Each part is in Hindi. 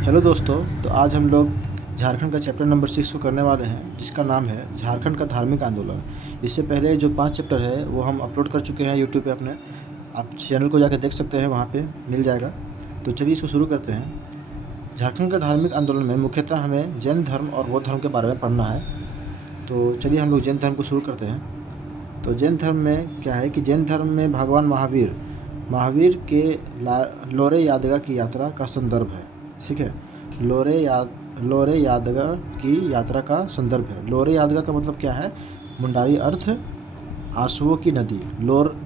हेलो दोस्तों। तो आज हम लोग झारखंड का चैप्टर नंबर 6 को करने वाले हैं, जिसका नाम है झारखंड का धार्मिक आंदोलन। इससे पहले जो 5 चैप्टर है वो हम अपलोड कर चुके हैं यूट्यूब पे अपने। आप चैनल को जाकर देख सकते हैं, वहाँ पे मिल जाएगा। तो चलिए इसको शुरू करते हैं। झारखंड का धार्मिक आंदोलन में मुख्यतः हमें जैन धर्म और बौद्ध धर्म के बारे में पढ़ना है। तो चलिए हम लोग जैन धर्म को शुरू करते हैं। तो जैन धर्म में क्या है कि जैन धर्म में भगवान महावीर के लोरे यादगा की यात्रा का संदर्भ है। ठीक है, लोरे यादगा की यात्रा का संदर्भ है। लोरे यादगा का मतलब क्या है? मुंडारी अर्थ आंसुओं की नदी। लोर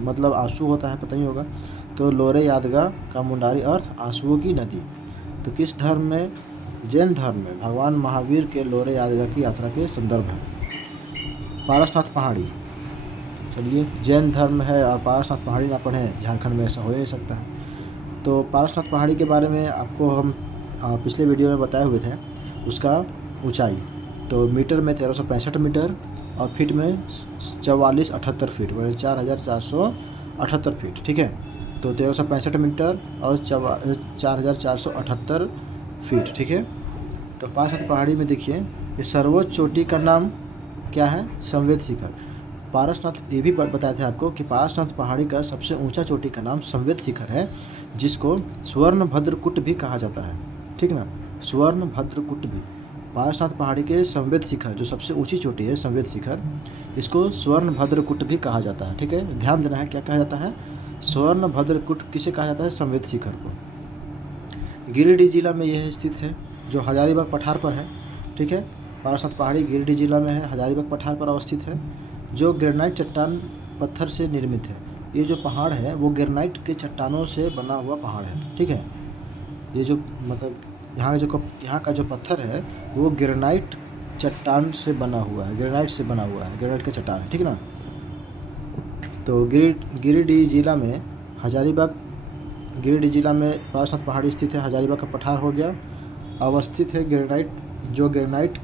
मतलब आंसू होता है, पता ही होगा। तो लोरे यादगा का मुंडारी अर्थ आंसुओं की नदी। तो किस धर्म में? जैन धर्म में भगवान महावीर के लोरे यादगा की यात्रा के संदर्भ है। पारसनाथ पहाड़ी। चलिए, जैन धर्म है और पारसनाथ पहाड़ी ना पढ़ें, झारखंड में ऐसा हो ही नहीं सकता है। तो पारसनाथ पहाड़ी के बारे में आपको हम पिछले वीडियो में बताए हुए थे। उसका ऊंचाई तो मीटर में 1365 मीटर और फीट में 4478 फीट, वही 4478 फीट। ठीक है, तो 1365 मीटर और 4478 फीट। ठीक है, तो पारसनाथ पहाड़ी में देखिए, ये सर्वोच्च चोटी का नाम क्या है? संवेद शिखर। पारसनाथ ये भी बताए थे आपको कि पारसनाथ पहाड़ी का सबसे ऊंचा चोटी का नाम संवेद शिखर है, जिसको स्वर्णभद्रकुट भी कहा जाता है। ठीक ना, स्वर्णभद्रकुट भी। पारसनाथ पहाड़ी के संवेद शिखर जो सबसे ऊंची चोटी है, संवेद शिखर, इसको स्वर्णभद्रकुट भी कहा जाता है। ठीक है, ध्यान देना है, क्या कहा जाता है? स्वर्णभद्रकुट किसे कहा जाता है? संवेद शिखर को। गिरिडीह जिला में यह स्थित है, जो हजारीबाग पठार पर है। ठीक है, पारसनाथ पहाड़ी गिरिडीह जिला में है, हजारीबाग पठार पर अवस्थित है, जो ग्रेनाइट चट्टान पत्थर से निर्मित है। ये जो पहाड़ है वो ग्रेनाइट के चट्टानों से बना हुआ पहाड़ है। ठीक है, ये जो मतलब यहाँ का जो पत्थर है वो ग्रेनाइट चट्टान से बना हुआ है, ग्रेनाइट से बना हुआ है, ग्रेनाइट का चट्टान है। ठीक ना। तो गिरिडीह जिला में गिरिडीह जिला में पारसनाथ पहाड़ी स्थित है। हजारीबाग का पठार हो गया, अवस्थित है जो ग्रेनाइट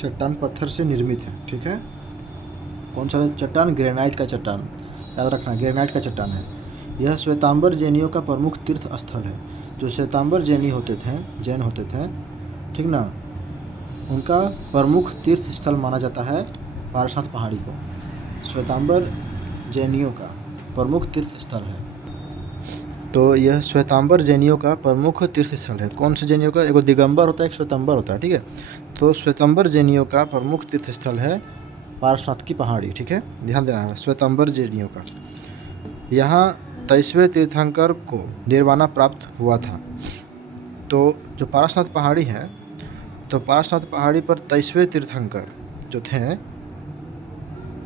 चट्टान पत्थर से निर्मित है। ठीक है, कौन सा चट्टान? ग्रेनाइट का चट्टान, याद रखना, ग्रेनाइट का चट्टान है। यह श्वेतांबर जैनियों का प्रमुख तीर्थ स्थल है। जो श्वेतांबर जैन होते थे, ठीक ना, उनका प्रमुख तीर्थ स्थल माना जाता है पारसनाथ पहाड़ी को। श्वेतांबर जैनियों का प्रमुख तीर्थ स्थल है। तो यह श्वेतांबर जैनियों का प्रमुख तीर्थ स्थल है। कौन से जैनियों का? एक दिगंबर होता है, एक श्वेतांबर होता है। ठीक है, तो श्वेतांबर जैनियों का प्रमुख तीर्थ स्थल है पारसनाथ की पहाड़ी। ठीक है, ध्यान देना है, श्वेतांबर जैनियों का। यहाँ 23वें तीर्थंकर को निर्वाणा प्राप्त हुआ था। तो जो पारसनाथ पहाड़ी है, तो पारसनाथ पहाड़ी पर 23वें तीर्थंकर जो थे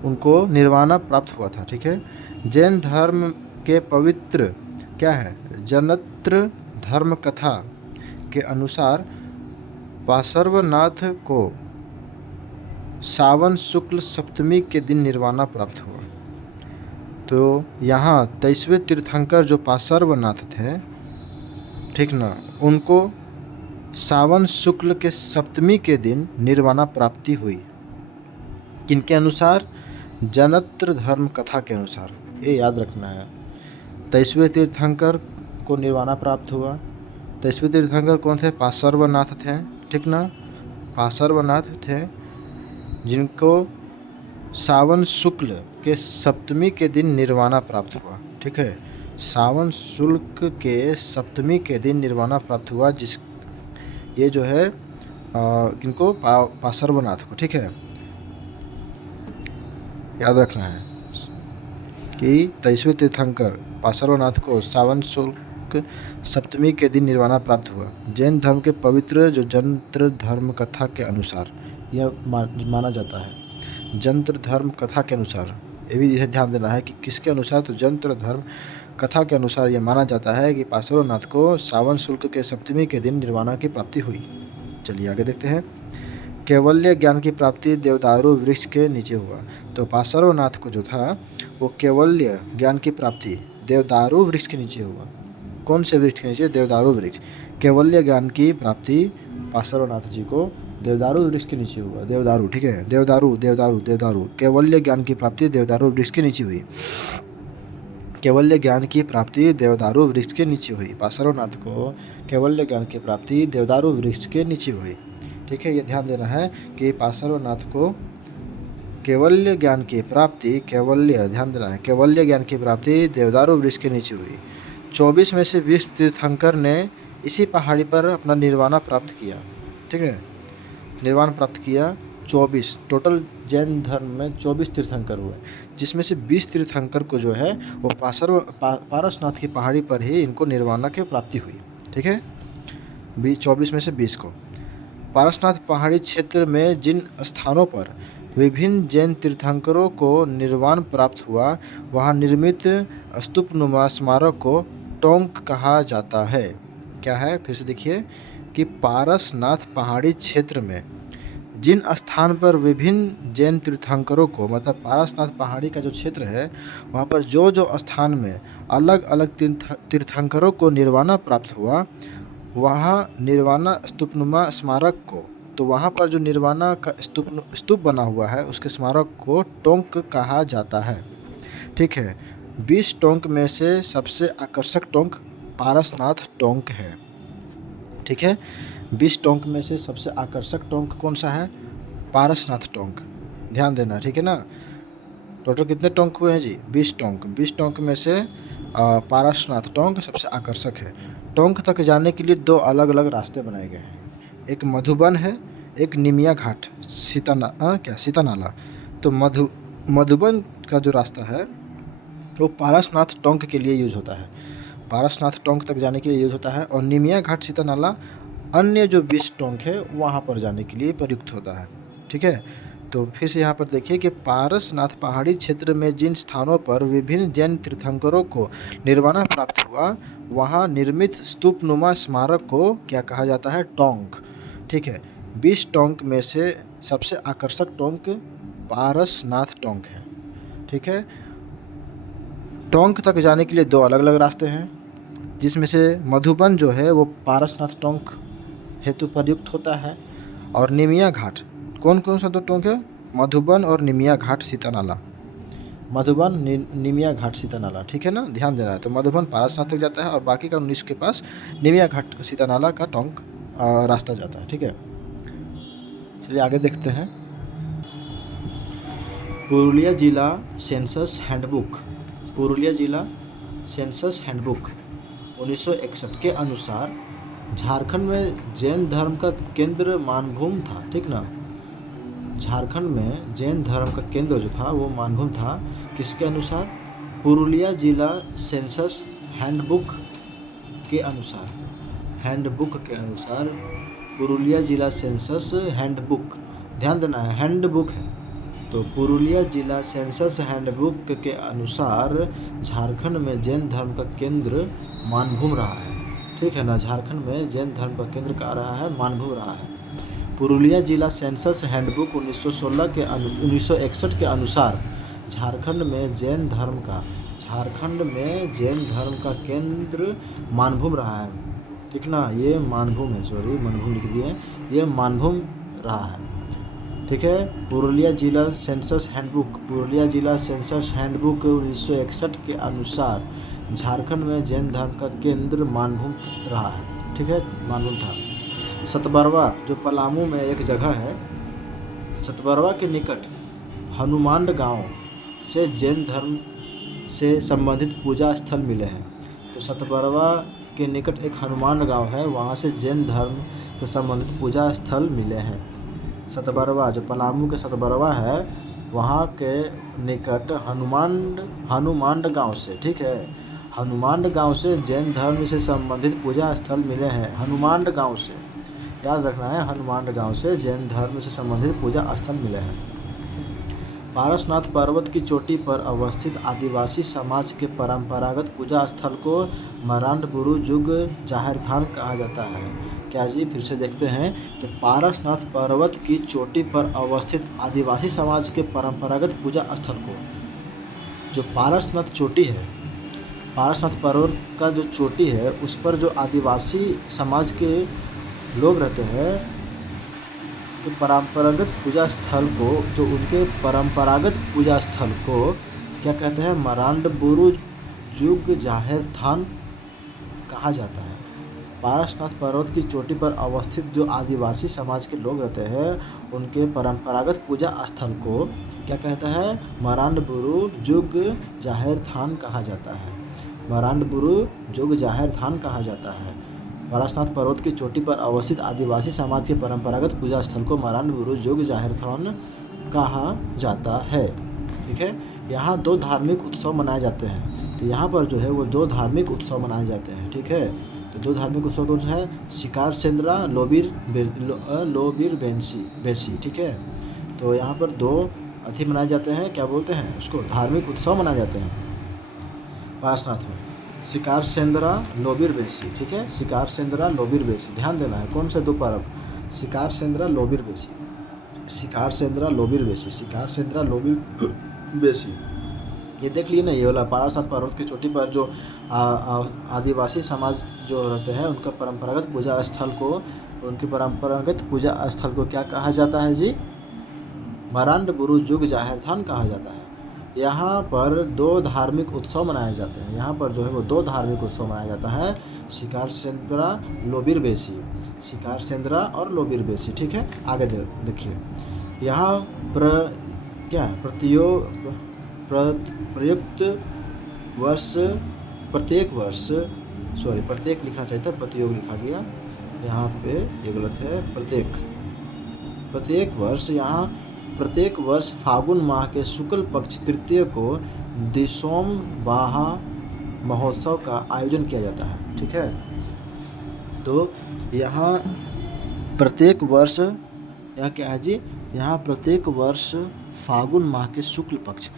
उनको निर्वाणा प्राप्त हुआ था। ठीक है, जैन धर्म के पवित्र क्या है? जनत्र धर्म कथा के अनुसार पार्श्वनाथ को सावन शुक्ल सप्तमी के दिन निर्वाणा प्राप्त हुआ। तो यहाँ 23वें तीर्थंकर जो पार्श्वनाथ थे, ठीक ना, उनको सावन शुक्ल के सप्तमी के दिन निर्वाणा प्राप्ति हुई। किनके अनुसार? जनत्र धर्म कथा के अनुसार। ये याद रखना है, 23वें तीर्थंकर को निर्वाणा प्राप्त हुआ। 23वें तीर्थंकर कौन थे? पार्श्वनाथ थे। ठीक ना, पार्श्वनाथ थे, जिनको सावन शुक्ल के सप्तमी के दिन निर्वाणा प्राप्त हुआ। ठीक है, सावन शुक्ल के सप्तमी के दिन निर्वाणा प्राप्त हुआ, जिस ये जो है किनको? पार्श्वनाथ को। ठीक है, याद रखना है कि 23वें तीर्थंकर पार्श्वनाथ को सावन शुक्ल सप्तमी के दिन निर्वाणा प्राप्त हुआ। जैन धर्म के पवित्र जो जंत्र धर्म कथा के अनुसार यह माना जाता है। जंत्र धर्म कथा के अनुसार, ये भी यह ध्यान देना है कि किसके अनुसार? तो जंत्र धर्म कथा के अनुसार यह माना जाता है कि पार्श्वनाथ को सावन शुक्ल के सप्तमी के दिन निर्वाणा की प्राप्ति हुई। चलिए आगे देखते हैं। कैवल्य ज्ञान की प्राप्ति देवदारू वृक्ष के नीचे हुआ। तो पार्श्वनाथ को जो था वो कैवल्य ज्ञान की प्राप्ति देवदारू वृक्ष के नीचे हुआ। कौन से वृक्ष के नीचे? देवदारू वृक्ष। कैवल्य ज्ञान की प्राप्ति पार्श्वनाथ जी को देवदारू वृक्ष के नीचे हुआ। देवदारू, ठीक है, देवदारू कैवल्य ज्ञान की प्राप्ति देवदारू वृक्ष के नीचे हुई। कैवल्य ज्ञान की प्राप्ति देवदारू वृक्ष के नीचे हुई। पार्श्वनाथ को कैवल्य ज्ञान की प्राप्ति देवदारू वृक्ष के नीचे हुई। ठीक है, ये ध्यान देना है कि पार्श्वनाथ को कैवल्य ज्ञान की प्राप्ति ध्यान देना है, कैवल्य ज्ञान की प्राप्ति देवदारू वृक्ष के नीचे हुई। 24 में से 20 तीर्थंकर ने इसी पहाड़ी पर अपना निर्वाणा प्राप्त किया। ठीक है, निर्वाण प्राप्त किया। 24 टोटल जैन धर्म में 24 तीर्थंकर हुए, जिसमें से 20 तीर्थंकर को जो है वो पारसनाथ की पहाड़ी पर ही इनको निर्वाणा की प्राप्ति हुई। ठीक है, 24 में से 20 को। पारसनाथ पहाड़ी क्षेत्र में जिन स्थानों पर विभिन्न जैन तीर्थंकरों को निर्वाण प्राप्त हुआ, वहाँ निर्मित स्तूपनुमा स्मारक को टोंक कहा जाता है। क्या है, फिर से देखिए कि पारसनाथ पहाड़ी क्षेत्र में जिन स्थान पर विभिन्न जैन तीर्थंकरों को, मतलब पारसनाथ पहाड़ी का जो क्षेत्र है वहाँ पर जो जो स्थान में अलग अलग तीर्थंकरों को निर्वाणा प्राप्त हुआ, वहाँ निर्वाणा स्तूपनुमा स्मारक को, तो वहाँ पर जो निर्वाणा का स्तूप बना हुआ है उसके स्मारक को टोंक कहा जाता है। ठीक है, 20 टोंक में से सबसे आकर्षक टोंक पारसनाथ टोंक है। ठीक है, 20 टोंक में से सबसे आकर्षक टोंक कौन सा है? पारसनाथ टोंक। ध्यान देना, ठीक है ना। टोटल कितने टोंक हुए हैं जी? 20 टोंक। 20 टोंक में से पारसनाथ टोंक सबसे आकर्षक है। टोंक तक जाने के लिए 2 अलग अलग रास्ते बनाए गए हैं, एक मधुबन है, एक निमिया घाट सीतानाला। तो मधुबन का जो रास्ता है वो पारसनाथ टोंक के लिए यूज होता है, पारसनाथ टोंक तक जाने के लिए यूज होता है। और निमिया घाट सीतानाला अन्य जो 20 टोंक है वहाँ पर जाने के लिए प्रयुक्त होता है। ठीक है, तो फिर से यहाँ पर देखिए कि पारसनाथ पहाड़ी क्षेत्र में जिन स्थानों पर विभिन्न जैन तीर्थंकरों को निर्वाणा प्राप्त हुआ, वहाँ निर्मित स्तूपनुमा स्मारक को क्या कहा जाता है? टोंक। ठीक है, 20 टोंक में से सबसे आकर्षक टोंक पारसनाथ टोंक है। ठीक है, टोंक तक जाने के लिए 2 अलग अलग रास्ते हैं, जिसमें से मधुबन जो है वो पारसनाथ टोंक हेतु प्रयुक्त होता है। और निमिया घाट, कौन कौन सा 2 टोंक है? मधुबन और निमिया घाट सीतानाला। मधुबन निमिया घाट सीतानाला, ठीक है ना, ध्यान देना है। तो मधुबन पारसनाथ तक जाता है और बाकी का 19 के पास निमिया घाट सीतानाला का टोंक रास्ता जाता है। ठीक है, चलिए आगे देखते हैं। पुरुलिया जिला सेंसस हैंडबुक, पुरुलिया जिला सेंसस हैंडबुक 1961 के अनुसार झारखंड में जैन धर्म का केंद्र मानभूम था। ठीक ना, झारखंड में जैन धर्म का केंद्र जो था वो मानभूम था। किसके अनुसार? पुरुलिया जिला सेंसस हैंडबुक के अनुसार, हैंडबुक के अनुसार पुरुलिया जिला सेंसस हैंडबुक, ध्यान देना है, हैंडबुक है। तो पुरुलिया जिला सेंसस हैंडबुक के अनुसार झारखंड में जैन धर्म का केंद्र मानभूम रहा है। ठीक है ना, झारखंड में जैन धर्म का केंद्र कहाँ रहा है? मानभूम रहा है। पुरुलिया जिला सेंसस हैंडबुक 1961 के अनुसार झारखंड में जैन धर्म का केंद्र मानभूम रहा है। ठीक ना, ये मानभूम है, सॉरी मानभूम लिख दिए, ये मानभूम रहा है। ठीक है, पुरुलिया जिला सेंसस हैंडबुक 1961 के अनुसार झारखंड में जैन धर्म का केंद्र मानभूम रहा है। ठीक है, मानभूम था। सतबरवा जो पलामू में एक जगह है, सतबरवा के निकट हनुमान गांव से जैन धर्म से संबंधित पूजा स्थल मिले हैं। तो सतबरवा के निकट एक हनुमान गांव है, वहाँ से जैन धर्म से संबंधित पूजा स्थल मिले हैं। सतबरवा जो पलामू के सतबरवा है वहाँ के निकट हनुमान गांव से, ठीक है, हनुमान गांव से जैन धर्म से संबंधित पूजा स्थल मिले हैं। हनुमान गांव से, याद रखना है, हनुमान गांव से जैन धर्म से संबंधित पूजा स्थल मिले हैं। पारसनाथ पर्वत की चोटी पर अवस्थित आदिवासी समाज के परंपरागत पूजा स्थल को मरांड बुरु जुग जाहिर थान कहा जाता है। क्या जी, फिर से देखते हैं। तो पारसनाथ पर्वत की चोटी पर अवस्थित आदिवासी समाज के परंपरागत पूजा स्थल को, जो पारसनाथ चोटी है, पारसनाथ पर्वत का जो चोटी है उस पर जो आदिवासी समाज के लोग रहते हैं, तो परंपरागत पूजा स्थल को, तो उनके परंपरागत पूजा स्थल को क्या कहते हैं? मरांड बुरु जुग जाहिर थान कहा जाता है। पारसनाथ पर्वत की चोटी पर अवस्थित जो आदिवासी समाज के लोग रहते हैं उनके परंपरागत पूजा स्थल को क्या कहता है? मरांडबुरु जुग जाहिर थान कहा जाता है। मरांडबुरु जुग जाहिर थान कहा जाता है। पारसनाथ पर्वत की चोटी पर अवस्थित आदिवासी समाज के परंपरागत पूजा स्थल को मरांडबुरु जुग जाहिर थान कहा जाता है। ठीक है, यहाँ 2 धार्मिक उत्सव मनाए जाते हैं। तो यहाँ पर जो है वो 2 धार्मिक उत्सव मनाए जाते हैं। ठीक है, तो 2 धार्मिक उत्सव कौन सा है? शिकार सेंद्रा लोबीर बेसी। ठीक है, तो यहाँ पर 2 अथी मनाए जाते हैं, क्या बोलते हैं उसको? धार्मिक उत्सव मनाए जाते हैं पारसनाथ में। शिकार सेंद्रा लोबीर बेसी। ठीक है, शिकार सेंद्रा लोबीर बेसी, ध्यान देना है। कौन से 2 पर्व? शिकार सेंद्रा लोबीर बेसी, शिकार सेंद्रा लोबीर बेसी, शिकार सेंद्रा लोबीर बेसी। ये देख लिए ना, ये वाला पारसनाथ पर्वत की चोटी पर जो आदिवासी समाज जो रहते हैं उनका परंपरागत पूजा स्थल को, उनकी परंपरागत पूजा स्थल को क्या कहा जाता है जी? मरांडबुरु जुग जाहिर थान कहा जाता है। यहाँ पर 2 धार्मिक उत्सव मनाए जाते हैं। यहाँ पर जो है वो 2 धार्मिक उत्सव मनाया जाता है, शिकार सेंद्रा लोबीर बेसी, शिकार सेंद्रा और लोबीर बेसी। ठीक है, आगे देखिए, यहाँ क्या है? प्रत्येक लिखना चाहिए था, प्रतियोग लिखा गया यहाँ पे, ये गलत है। प्रत्येक वर्ष यहाँ प्रत्येक वर्ष फागुन माह के शुक्ल पक्ष तृतीय को दिसोम बाहा महोत्सव का आयोजन किया जाता है। ठीक है, तो यहाँ प्रत्येक वर्ष, यहाँ क्या है जी? यहाँ प्रत्येक वर्ष फागुन माह के शुक्ल पक्ष,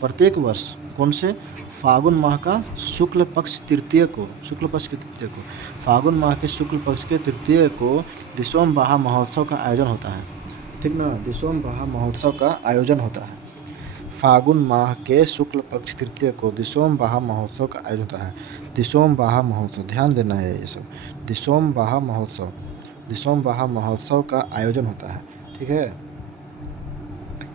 प्रत्येक वर्ष कौन से? फागुन माह का शुक्ल पक्ष तृतीय को, शुक्ल पक्ष के तृतीय को, फागुन माह के शुक्ल पक्ष के तृतीय को दिसोम बाहा महोत्सव का आयोजन होता है। ठीक ना, दिसोम बाहा महोत्सव का आयोजन होता है। फागुन माह के शुक्ल पक्ष तृतीय को दिसोम बाहा महोत्सव का आयोजन होता है। दिसोम बाहा महोत्सव, ध्यान देना है ये सब। दिसोम बाहा महोत्सव, दिसोम बाहा महोत्सव का आयोजन होता है। ठीक है,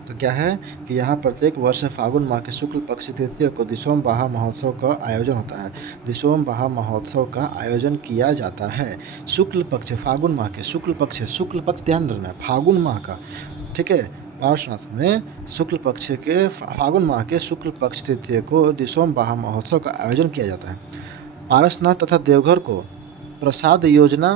तो क्या है कि यहाँ प्रत्येक वर्ष फागुन माह के शुक्ल पक्ष तृतीय को दिसोम बाहा महोत्सव का आयोजन होता है। दिसोम बाहा महोत्सव का आयोजन किया जाता है। शुक्ल पक्ष, फागुन माह के शुक्ल पक्ष, शुक्ल पक्ष ध्यान रखना है, फागुन माह का। ठीक है, पारसनाथ में शुक्ल पक्ष के फागुन माह के शुक्ल पक्ष तृतीय को दिसोम बाहा महोत्सव का आयोजन किया जाता है। पारसनाथ तथा देवघर को प्रसाद योजना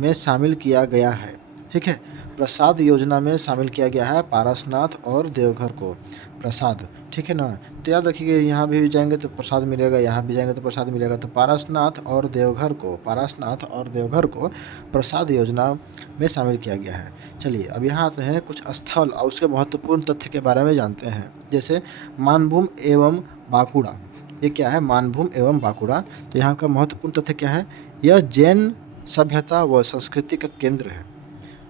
में शामिल किया गया है। ठीक है, प्रसाद योजना में शामिल किया गया है पारसनाथ और देवघर को, प्रसाद। ठीक है ना, तो याद रखिए यहाँ भी जाएंगे तो प्रसाद मिलेगा, यहाँ भी जाएंगे तो प्रसाद मिलेगा। तो पारसनाथ और देवघर को, पारसनाथ और देवघर को प्रसाद योजना में शामिल किया गया है। चलिए अब यहाँ आते हैं कुछ स्थल और उसके महत्वपूर्ण तथ्य के बारे में जानते हैं। जैसे मानभूम एवं बांकुड़ा, ये क्या है? मानभूम एवं बांकुड़ा। तो यहाँ का महत्वपूर्ण तथ्य क्या है? यह जैन सभ्यता व संस्कृति का केंद्र है।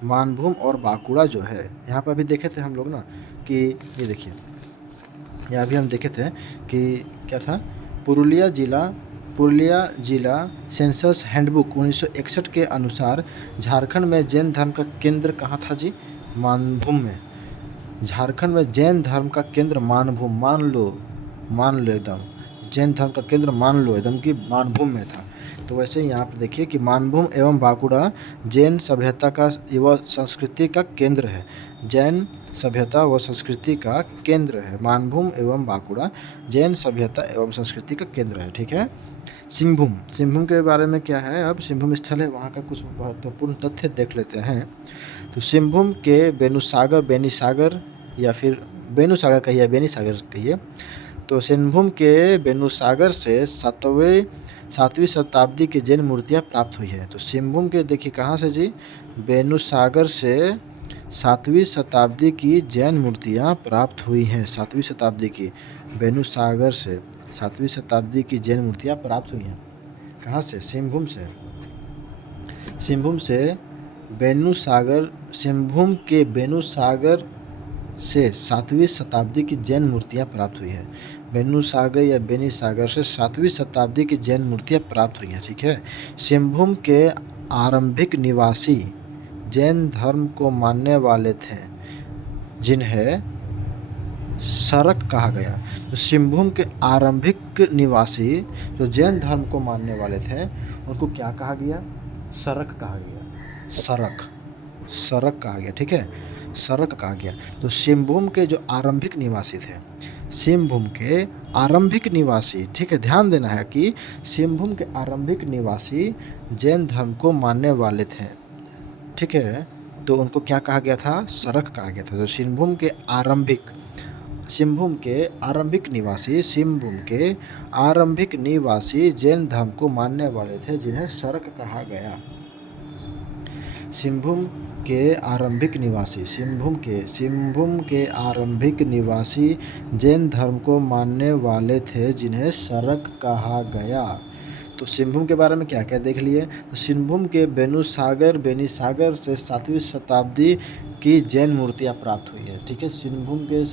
मानभूम और बांकुड़ा जो है, यहाँ पर भी देखे थे हम लोग ना कि ये देखिए, यहाँ भी हम देखे थे कि क्या था? पुरुलिया जिला सेंसस हैंडबुक 1961 के अनुसार झारखंड में जैन धर्म का केंद्र कहाँ था जी? मानभूम में। झारखंड में जैन धर्म का केंद्र मानभूम, मान लो एकदम, जैन धर्म का केंद्र मान लो एकदम कि मानभूम में था। तो वैसे यहाँ पर देखिए कि मानभूम एवं बांकुड़ा जैन सभ्यता का एवं संस्कृति का केंद्र है। जैन सभ्यता व संस्कृति का केंद्र है मानभूम एवं बांकुड़ा, जैन सभ्यता एवं संस्कृति का केंद्र है। ठीक है, सिंहभूम के बारे में क्या है? अब सिंहभूम स्थल है, वहाँ का कुछ महत्वपूर्ण तथ्य देख लेते हैं। तो सिंहभूम के बेनीसागर या फिर बेनूसागर कहिए, बेनीसागर कहिए, तो सिंहभूम के बेनूसागर से 7वीं शताब्दी की जैन मूर्तियाँ प्राप्त हुई है। तो सिंहभूम के देखिए कहाँ से जी? बेनूसागर से 7वीं शताब्दी की जैन मूर्तियाँ प्राप्त हुई हैं। 7वीं शताब्दी की, बेनूसागर से 7वीं शताब्दी की जैन मूर्तियाँ प्राप्त हुई हैं। कहाँ से? सिंहभूम से। सिंहभूम के बेनूसागर से 7वीं शताब्दी की जैन मूर्तियाँ प्राप्त हुई हैं। बेनूसागर या बेनीसागर से 7वीं शताब्दी की जैन मूर्तियाँ प्राप्त हुई हैं। ठीक है, सिंहभूम के आरंभिक निवासी जैन धर्म को मानने वाले थे, जिन्हें सरक कहा गया। तो सिंहभूम के आरंभिक निवासी जो जैन धर्म को मानने वाले थे उनको क्या कहा गया? सरक कहा गया। सरक कहा गया, ठीक है, सरक कहा गया। तो सिंहभूम के जो आरंभिक निवासी थे, सिंहभूम के आरंभिक निवासी, ठीक है, ध्यान देना है कि सिंहभूम के आरंभिक निवासी जैन धर्म को मानने वाले थे, ठीक है, तो उनको क्या कहा गया था? सरक कहा गया था। तो सिंहभूम के आरंभिक निवासी जैन धर्म को मानने वाले थे जिन्हें सरक कहा गया। सिंहभूम के आरंभिक निवासी जैन धर्म को मानने वाले थे जिन्हें सरक कहा गया। तो सिंहभूम के बारे में क्या क्या देख लिए। तो सिंहभूम के बेनीसागर से 7वीं शताब्दी की जैन मूर्तियाँ प्राप्त हुई है, ठीक है। सिंहभूम के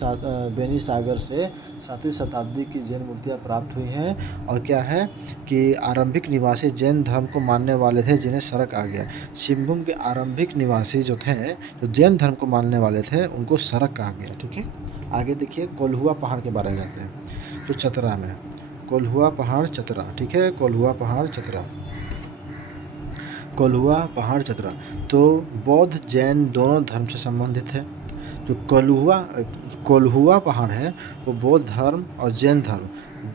बेनीसागर से 7वीं शताब्दी की जैन मूर्तियाँ प्राप्त हुई हैं। और क्या है कि आरंभिक निवासी जैन धर्म को मानने वाले थे जिन्हें सरक आ गया। सिंहभूम के आरंभिक निवासी जो थे, जो जैन धर्म को मानने वाले थे, उनको सरक कहा गया, ठीक है। आगे देखिए कोल्हुआ पहाड़ के बारे में जानते हैं, जो चतरा में, कोल्हुआ पहाड़ चतरा, ठीक है, कोल्हुआ पहाड़ चतरा। तो बौद्ध जैन दोनों धर्म से संबंधित है। जो कोल्हुआ पहाड़ है वो बौद्ध धर्म और जैन धर्म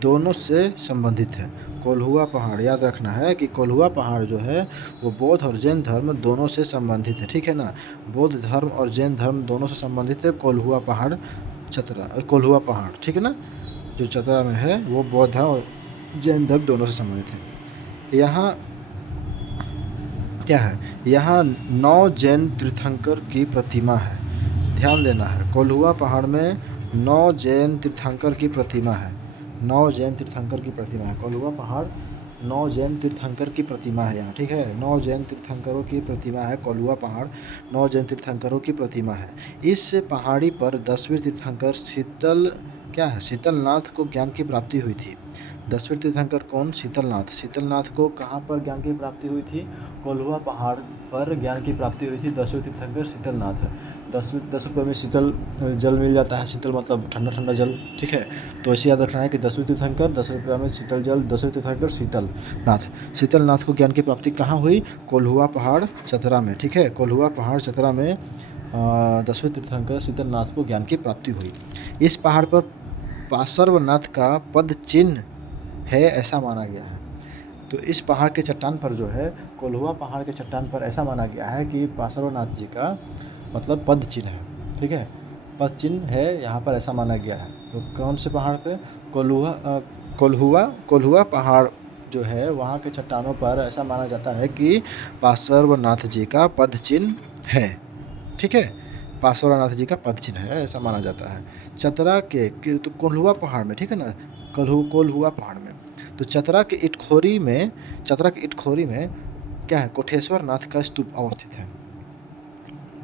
दोनों से संबंधित है। कोल्हुआ पहाड़ याद रखना है कि कोल्हुआ पहाड़ जो है वो बौद्ध और जैन धर्म दोनों से संबंधित है, ठीक है ना। बौद्ध धर्म और जैन धर्म दोनों से संबंधित है कोल्हुआ पहाड़, ठीक है ना। जो चतरा में है वो बौद्ध और जैन धर्म दोनों से संबंधित है। यहाँ क्या है? यहाँ 9 जैन तीर्थंकर की प्रतिमा है। ध्यान देना है, कोल्हुआ पहाड़ में 9 जैन तीर्थंकर की प्रतिमा है। 9 जैन तीर्थंकर की प्रतिमा है। कोल्हुआ पहाड़ 9 जैन तीर्थंकर की प्रतिमा है यहाँ, ठीक है। 9 जैन तीर्थंकरों की प्रतिमा है। कोल्हुआ पहाड़ 9 जैन तीर्थंकरों की प्रतिमा है। इस पहाड़ी पर 10वें तीर्थंकर शीतलनाथ को ज्ञान की प्राप्ति हुई थी। 10वें तीर्थंकर कौन? शीतलनाथ को कहाँ पर ज्ञान की प्राप्ति हुई थी? कोल्हुआ पहाड़ पर ज्ञान की प्राप्ति हुई थी 10वें तीर्थंकर शीतलनाथ। 10 रुपये में शीतल जल मिल जाता है। शीतल मतलब ठंडा ठंडा जल, ठीक है। तो ऐसे याद रखना है कि 10वें तीर्थंकर 10 रुपये में शीतल जल, 10वें तीर्थंकर शीतलनाथ को ज्ञान की प्राप्ति कहाँ हुई? कोल्हुआ पहाड़ चतरा में, ठीक है। कोल्हुआ पहाड़ चतरा में 10वें तीर्थंकर शीतलनाथ को ज्ञान की प्राप्ति हुई। इस पहाड़ पर पार्श्वनाथ का पद चिन्ह है ऐसा माना गया है। तो इस पहाड़ के चट्टान पर जो है, कोल्हुआ पहाड़ के चट्टान पर ऐसा माना गया है कि पार्श्वनाथ जी का मतलब पद चिन्ह है, ठीक है, पद चिन्ह है यहाँ पर, ऐसा माना गया है। तो कौन से पहाड़ पे? कोल्हुआ पहाड़ जो है वहाँ के चट्टानों पर ऐसा माना जाता है कि पार्श्वनाथ जी का पद चिन्ह है, ठीक है। पार्श्वनाथ जी का पद चिन्ह है ऐसा माना जाता है। चतरा के तो कोल्हुआ पहाड़ में, ठीक है ना, कोल्हुआ पहाड़ में। तो चतरा के इटखोरी में क्या है? कोठेश्वर नाथ का स्तूप अवस्थित है।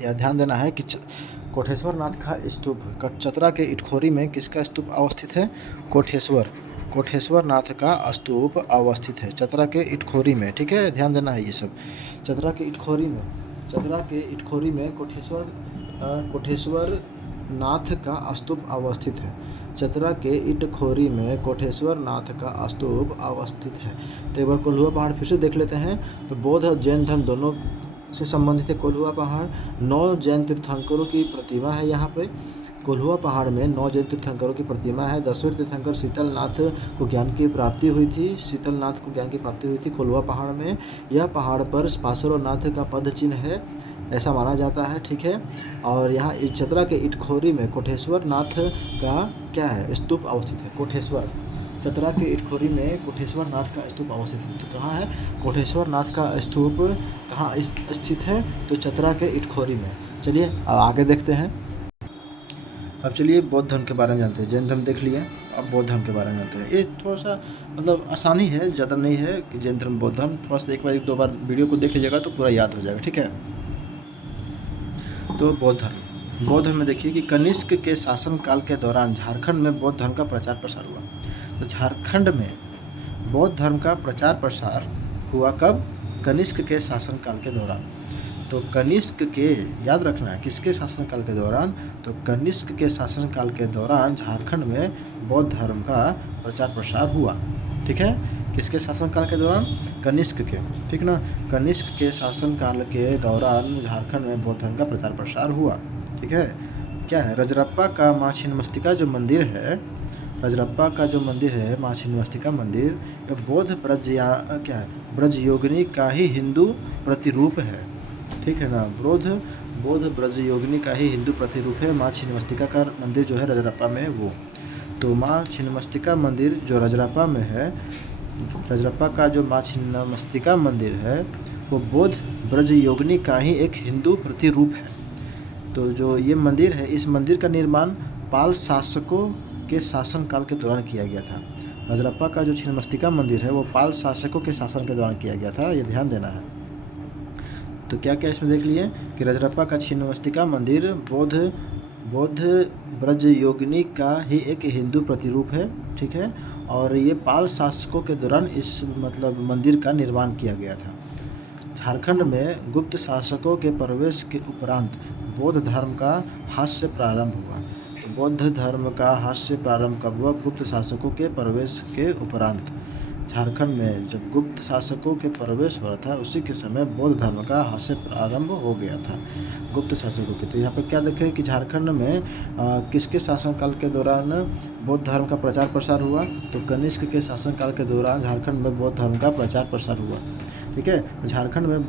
यह ध्यान देना है कि कोठेश्वर नाथ का स्तूप चतरा के इटखोरी में किसका स्तूप अवस्थित है? कोठेश्वर नाथ का स्तूप अवस्थित है चतरा के इटखोरी में, ठीक है। ध्यान देना है ये सब। चतरा के इटखोरी में कोठेश्वर नाथ का स्तूप अवस्थित है। चतरा के इटखोरी में कोठेश्वर नाथ का स्तूप अवस्थित है। तो एक बार कोल्हुआ पहाड़ फिर से देख लेते हैं। तो बौद्ध और जैन धर्म दोनों से संबंधित है कोल्हुआ पहाड़। 9 जैन तीर्थंकरों की प्रतिमा है यहाँ पे। कोल्हुआ पहाड़ में 9 जैन तीर्थंकरों की प्रतिमा है। 10वें तीर्थंकर शीतलनाथ को ज्ञान की प्राप्ति हुई थी कोल्हुआ पहाड़ में। यह पहाड़ पर पार्श्वनाथ का पद चिन्ह है ऐसा माना जाता है, ठीक है। और यहाँ चतरा के इटखोरी में कोठेश्वर नाथ का क्या है? स्तूप अवस्थित है। चतरा के इटखोरी में कोठेश्वर नाथ का स्तूप अवस्थित है। तो कहाँ है कोठेश्वर नाथ का स्तूप? कहाँ स्थित है? तो चतरा के इटखोरी में। चलिए अब आगे देखते हैं। अब चलिए बौद्ध धर्म के बारे में जानते हैं। जैन धर्म देख लिया, अब बौद्ध धर्म के बारे में जानते हैं। ये थोड़ा सा मतलब आसानी है, ज़्यादा नहीं है कि जैन धर्म बौद्ध धर्म। थोड़ा सा एक दो बार वीडियो को देख लीजिएगा तो पूरा याद हो जाएगा, ठीक है। तो बौद्ध धर्म में देखिए कि कनिष्क के शासनकाल के दौरान झारखंड में बौद्ध धर्म का प्रचार प्रसार हुआ। तो झारखंड में बौद्ध धर्म का प्रचार प्रसार हुआ कब? कनिष्क के शासनकाल के दौरान। तो कनिष्क के, याद रखना है किसके शासनकाल के दौरान, तो कनिष्क के शासनकाल के दौरान झारखंड में बौद्ध धर्म का प्रचार प्रसार हुआ। ठीक है, किसके शासनकाल के दौरान, कनिष्क के, ठीक ना, कनिष्क के शासनकाल के दौरान झारखंड में बौद्ध धर्म का प्रचार प्रसार हुआ। ठीक है, क्या है, रजरप्पा का माँ छिन्नमस्तिका जो मंदिर है, रजरप्पा का जो मंदिर है माँ छिन्नमस्तिका मंदिर, यह बौद्ध क्या है, ब्रज योगिनी का ही हिंदू प्रतिरूप है। ठीक है ना, बौद्ध ब्रज योगिनी का ही हिंदू प्रतिरूप है माँ छिन्नमस्तिका का मंदिर जो है रजरप्पा में वो। तो माँ छिन्नमस्तिका मंदिर जो रजरप्पा में है, रजरप्पा का जो माँ छिन्नमस्तिका मंदिर है वो बौद्ध ब्रज योगिनी का ही एक हिंदू प्रतिरूप है। तो जो ये मंदिर है, इस मंदिर का निर्माण पाल शासकों के शासनकाल के दौरान किया गया था। रजरप्पा का जो छिन्नमस्तिका मंदिर है वो पाल शासकों के शासन के दौरान किया गया था, ये ध्यान देना है। तो क्या क्या इसमें देख लिए कि रजरप्पा का छिन्नमस्तिका मंदिर बौद्ध ब्रज योगिनी का ही एक हिंदू प्रतिरूप है। ठीक है, और ये पाल शासकों के दौरान इस मतलब मंदिर का निर्माण किया गया था। झारखंड में गुप्त शासकों के प्रवेश के उपरांत बौद्ध धर्म का हास्य प्रारंभ हुआ। तो बौद्ध धर्म का हास्य प्रारंभ कब हुआ, गुप्त शासकों के प्रवेश के उपरांत। झारखंड में जब गुप्त शासकों के प्रवेश हो रहा था उसी के समय बौद्ध धर्म का हास्य प्रारंभ हो गया था, गुप्त शासकों के। तो यहाँ पर क्या देखें कि झारखंड में किसके शासनकाल के दौरान बौद्ध धर्म का प्रचार प्रसार हुआ, तो कनिष्क के शासनकाल के दौरान झारखंड में बौद्ध धर्म का प्रचार प्रसार हुआ। ठीक है, झारखंड में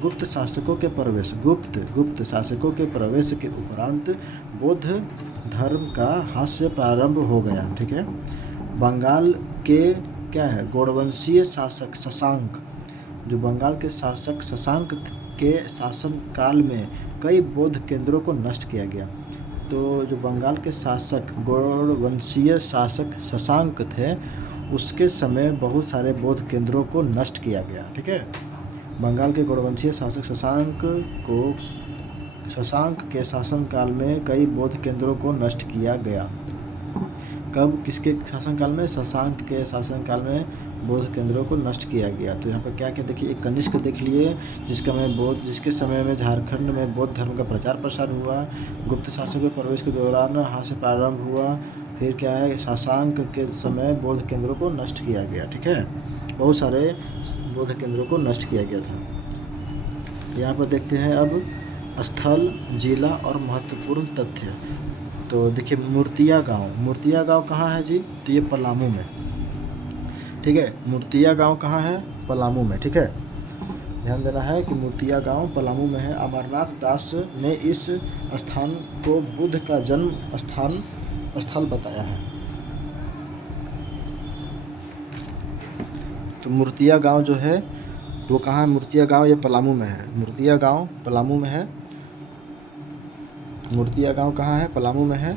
गुप्त शासकों के प्रवेश, गुप्त शासकों के प्रवेश के उपरांत बौद्ध धर्म का हास्य प्रारंभ हो गया। ठीक है, बंगाल के क्या है, गौड़वंशीय शासक शशांक, जो बंगाल के शासक शशांक के शासनकाल में कई बौद्ध केंद्रों को नष्ट किया गया। तो जो बंगाल के शासक गौड़वंशीय शासक शशांक थे उसके समय बहुत सारे बौद्ध केंद्रों को नष्ट किया गया। ठीक है, बंगाल के गौड़वंशीय शासक शशांक के शासनकाल में कई बौद्ध केंद्रों को नष्ट किया गया। कब, किसके शासनकाल में, शशांक के शासनकाल में बौद्ध केंद्रों को नष्ट किया गया। तो यहाँ पर क्या क्या देखिए, एक कनिष्क देख लिए जिसके समय में झारखंड में बौद्ध धर्म का प्रचार प्रसार हुआ, गुप्त शासकों के प्रवेश के दौरान हास्य प्रारंभ हुआ, फिर क्या है, शशांक के समय बौद्ध केंद्रों को नष्ट किया गया। ठीक है, बहुत सारे बौद्ध केंद्रों को नष्ट किया गया था। यहाँ पर देखते हैं अब स्थल, जिला और महत्वपूर्ण तथ्य। तो देखिए मूर्तिया गांव कहाँ है जी, तो ये पलामू में। ठीक है, मूर्तिया गांव कहाँ है, पलामू में। ठीक है, ध्यान देना है कि मूर्तिया गांव पलामू में है। अमरनाथ दास ने इस स्थान को बुद्ध का जन्म स्थल बताया है। तो मूर्तिया गांव जो है वो कहाँ है, मूर्तिया गांव ये पलामू में है। मूर्तिया गांव पलामू में है, मूर्तिया गांव कहाँ है, पलामू में है।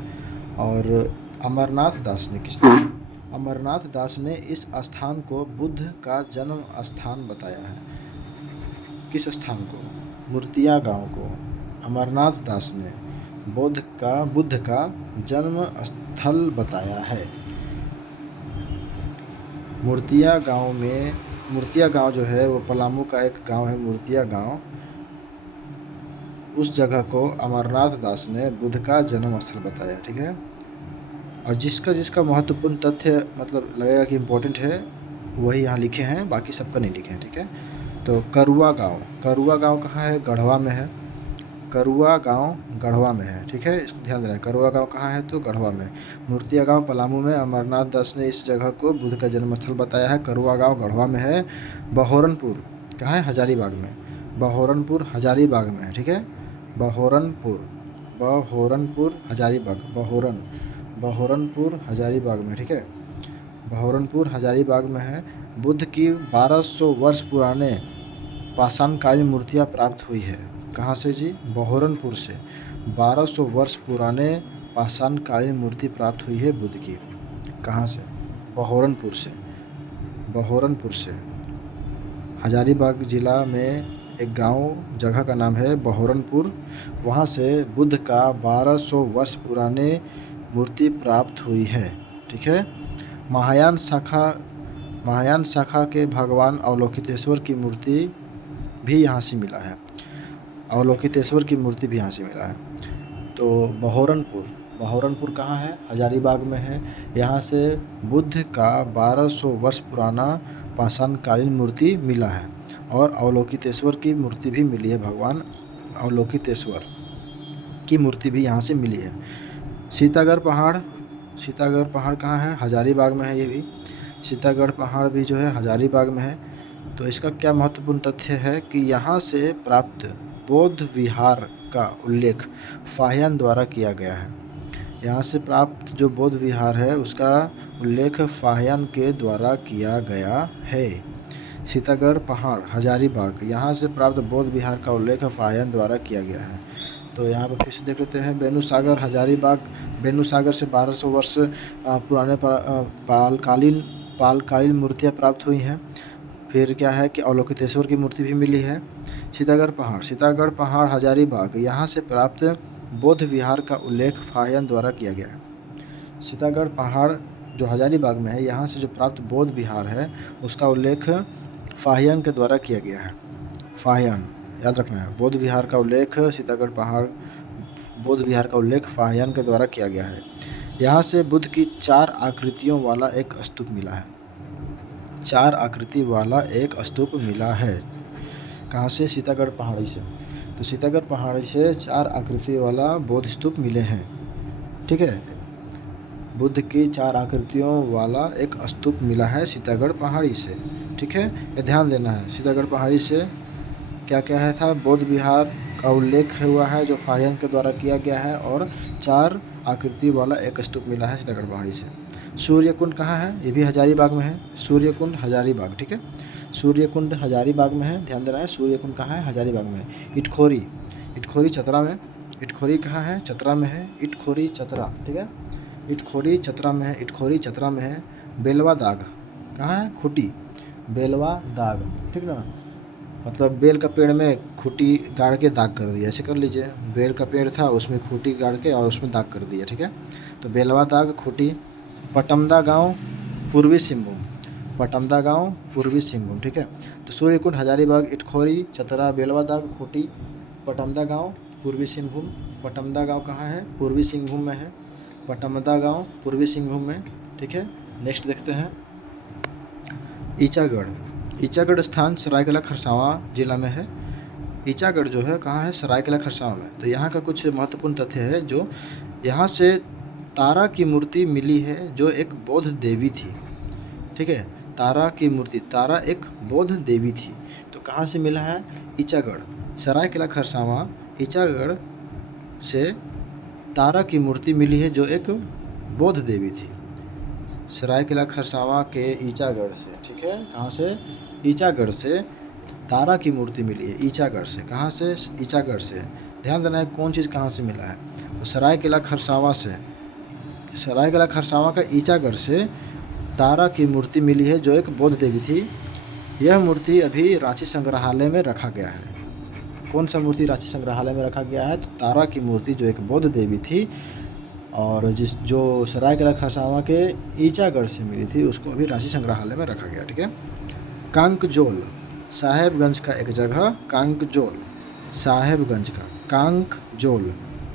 और अमरनाथ दास ने इस स्थान को बुद्ध का जन्म स्थान बताया है। किस स्थान को, मूर्तिया गांव को अमरनाथ दास ने बुद्ध का जन्म स्थल बताया है। मूर्तिया गांव जो है वो पलामू का एक गांव है, मूर्तिया गांव। उस जगह को अमरनाथ दास ने बुद्ध का जन्म स्थल बताया। ठीक है, और जिसका महत्वपूर्ण तथ्य मतलब लगेगा कि इम्पोर्टेंट है वही यहाँ लिखे हैं, बाकी सबका नहीं लिखे हैं। ठीक है, तो करुआ गांव कहाँ है, गढ़वा में है। करुआ गांव गढ़वा में है। ठीक है, इसको ध्यान देना है, करुआ गांव कहाँ है, तो गढ़वा में। मूर्तिया गांव पलामू में, अमरनाथ दास ने इस जगह को बुद्ध का जन्म स्थल बताया है। करुआ गांव गढ़वा में है। बहोरनपुर कहाँ है, हजारीबाग में। बहोरनपुर हजारीबाग में है। ठीक है, बहोरनपुर हजारीबाग, बहोरनपुर हजारीबाग में। ठीक है, बहोरनपुर हजारीबाग में है। बुद्ध की 1200 वर्ष पुराने पाषाणकालीन मूर्तियाँ प्राप्त हुई है। कहाँ से जी, बहोरनपुर से 1200 वर्ष पुराने पाषाणकालीन मूर्ति प्राप्त हुई है बुद्ध की। कहाँ से, बहोरनपुर से। हजारीबाग जिला में एक जगह का नाम है बहोरनपुर, वहाँ से बुद्ध का 1200 वर्ष पुराने मूर्ति प्राप्त हुई है। ठीक है, महायान शाखा के भगवान अवलोकितेश्वर की मूर्ति भी यहाँ से मिला है। अवलोकितेश्वर की मूर्ति भी यहाँ से मिला है। तो बहोरनपुर कहाँ है? हजारीबाग में है। यहाँ से बुद्ध का 1200 वर्ष पुराना पाषाणकालीन मूर्ति मिला है और अवलोकितेश्वर की मूर्ति भी मिली है। भगवान अवलोकितेश्वर की मूर्ति भी यहाँ से मिली है। सीतागढ़ पहाड़ कहाँ है? हजारीबाग में है। ये भी सीतागढ़ पहाड़ भी जो है हजारीबाग में है। तो इसका क्या महत्वपूर्ण तथ्य है कि यहाँ से प्राप्त बौद्ध विहार का उल्लेख फाहियान द्वारा किया गया है। यहाँ से प्राप्त जो बौद्ध विहार है उसका उल्लेख फाहियान के द्वारा किया गया है। सीतागढ़ पहाड़ हजारीबाग, यहाँ से प्राप्त बौद्ध विहार का उल्लेख फाहियान द्वारा किया गया है। तो यहाँ पर फिर से देख लेते हैं। बेनुसागर हजारीबाग, बेनुसागर से 1200 वर्ष पुराने पालकालीन मूर्तियाँ प्राप्त हुई हैं। फिर क्या है कि अवलोकितेश्वर की मूर्ति भी मिली है। सीतागढ़ पहाड़ हजारीबाग, यहाँ से प्राप्त बौद्ध विहार का उल्लेख फाहियान द्वारा किया गया है। सीतागढ़ पहाड़ जो हजारीबाग में है, यहाँ से जो प्राप्त बौद्ध विहार है उसका उल्लेख फाहियान के द्वारा किया गया है। फाहियान याद रखना है। बौद्ध विहार का उल्लेख सीतागढ़ पहाड़ बौद्ध विहार का उल्लेख फाहियान के द्वारा किया गया है। यहाँ से बुद्ध की 4 आकृतियों वाला एक स्तूप मिला है। 4 आकृति वाला एक स्तूप मिला है। कहाँ से? सीतागढ़ पहाड़ी से। तो सीतागढ़ पहाड़ी से 4 आकृति वाला बौद्ध स्तूप मिले हैं। ठीक है, बुद्ध की 4 आकृतियों वाला एक स्तूप मिला है सीतागढ़ पहाड़ी से। ठीक है, ये ध्यान देना है। सीतागढ़ पहाड़ी से क्या क्या है था? बौद्ध विहार का उल्लेख हुआ है जो फाहियान के द्वारा किया गया है और 4 आकृति वाला एक स्तूप मिला है सीतागढ़ पहाड़ी से। सूर्यकुंड कहाँ है? ये भी हजारीबाग में है। सूर्यकुंड हजारीबाग, ठीक है, सूर्यकुंड हजारीबाग में है। ध्यान देना है। सूर्यकुंड कहाँ है? हजारीबाग में है। इटखोरी चतरा में। इटखोरी कहाँ है? चतरा में है। इटखोरी चतरा, ठीक है, इटखोरी चतरा में है। इटखोरी चतरा में है। बेलवा दाग कहाँ है? खूटी, बेलवा दाग, ठीक ना, मतलब बेल का पेड़ में खूटी गाड़ के दाग कर दिया, ऐसे कर लीजिए। बेल का पेड़ था उसमें खूटी गाड़ के और उसमें दाग कर दिया, ठीक है। तो बेलवा दाग, खूटी। पटमदा गांव पूर्वी सिंहभूम, पटमदा गांव पूर्वी सिंहभूम, ठीक है। तो सूर्यकुंड हजारीबाग, इटखोरी चतरा, बेलवा दाग, खूटी, पटमदा गांव पूर्वी सिंहभूम। पटमदा गांव कहाँ है? पूर्वी सिंहभूम में है। पटमदा गांव पूर्वी सिंहभूम में, ठीक है। नेक्स्ट देखते हैं ईचागढ़ स्थान सरायकेला खरसावां जिला में है। ईचागढ़ जो है कहाँ है? सरायकेला खरसावां में। तो यहाँ का कुछ महत्वपूर्ण तथ्य है जो यहाँ से तारा की मूर्ति मिली है जो एक बौद्ध देवी थी, ठीक है। तारा की मूर्ति, तारा एक बौद्ध देवी थी। तो कहाँ से मिला है? ईचागढ़, सरायकेला खरसावां, ईचागढ़ से तारा की मूर्ति मिली है जो एक बौद्ध देवी थी। सरायकेला खरसावां के ईचागढ़ से, ठीक है। कहाँ से? ईचागढ़ से तारा की मूर्ति मिली है। ईचागढ़ से, कहाँ से? ईचागढ़ से। ध्यान देना है कौन चीज़ कहाँ से मिला है। तो सरायकेला खरसावां से, सरायकेला खरसावां का ईचागढ़ से तारा की मूर्ति मिली है जो एक बौद्ध देवी थी। यह मूर्ति अभी रांची संग्रहालय में रखा गया है। कौन सा मूर्ति रांची संग्रहालय में रखा गया है? तो तारा की मूर्ति जो एक बौद्ध देवी थी और जो सरायकेला खरसावां के ईचागढ़ से मिली थी उसको अभी रांची संग्रहालय में रखा गया, ठीक है। कांकजोल साहेबगंज का एक जगह, कांकजोल साहेबगंज का, कांकजोल,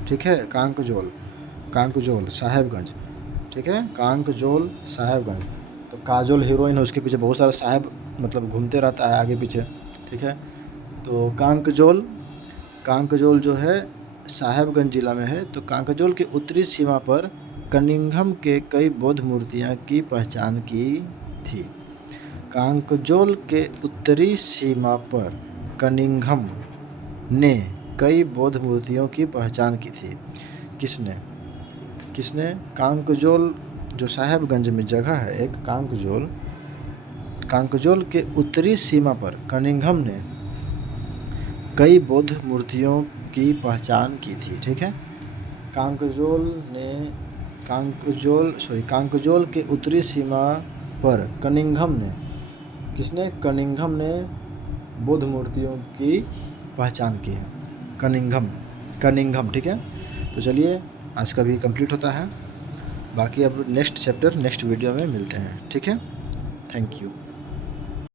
ठीक है, कांकजोल साहेबगंज, ठीक है, कांकजोल साहेबगंज। तो काजोल हीरोइन है, उसके पीछे बहुत सारा साहेब मतलब घूमते रहता है आगे पीछे, ठीक है। तो कांकजोल जो है साहेबगंज जिला में है। तो कांकजोल के उत्तरी सीमा पर कनिंघम के कई बौद्ध मूर्तियां की पहचान की थी। कांकजोल के उत्तरी सीमा पर कनिंघम ने कई बौद्ध मूर्तियों की पहचान की थी। किसने? कांकजोल जो साहेबगंज में जगह है एक कांकजोल के उत्तरी सीमा पर कनिंघम ने कई बौद्ध मूर्तियों की पहचान की थी, ठीक है। कांकजोल के उत्तरी सीमा पर कनिंघम ने, किसने? कनिंघम ने बौद्ध मूर्तियों की पहचान की है। कनिंघम, ठीक है। तो चलिए आज का भी कंप्लीट होता है। बाकी अब नेक्स्ट चैप्टर नेक्स्ट वीडियो में मिलते हैं, ठीक है। Thank you.